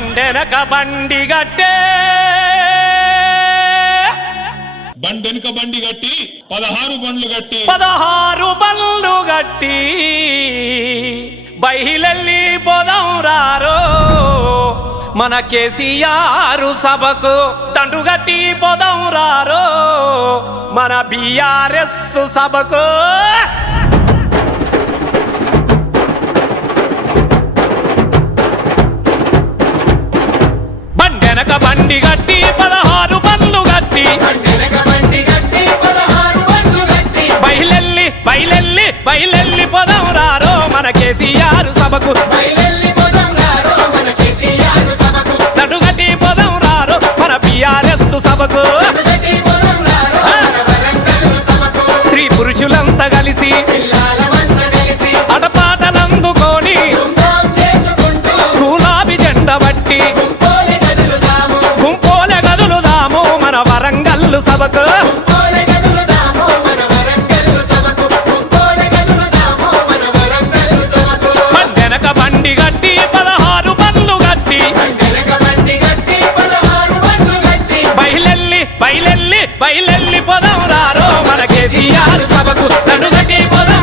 బండెనక బండి గట్టే బండెనక బండి గట్టి 16 బండ్లు గట్టి 16 బండ్లు గట్టి బయలెల్లి పోదాం రారో మన కేసీఆర్ సభకు దండుగట్టి పోదాం రారో మన బీఆర్ఎస్ సభకు బండెనక బండి గట్టి 16 బండ్లు గట్టి బయలెల్లి పోదాం రారో మన కేసీఆర్ సభకు దండుగట్టి పోదాం రారో మన బీఆర్ఎస్ సభకు స్త్రీ పురుషులంతా కలిసి అడపాటలందుకొని గులాబీ జెండా బట్టి గుంపోలే గదులుదాము మన వరంగల్లు సభకు బండెనక బండి గట్టి 16 బండ్లు గట్టి బయలెల్లి పోదాం రారో మన కేసీఆర్ సభకు దండుగట్టి పోదాం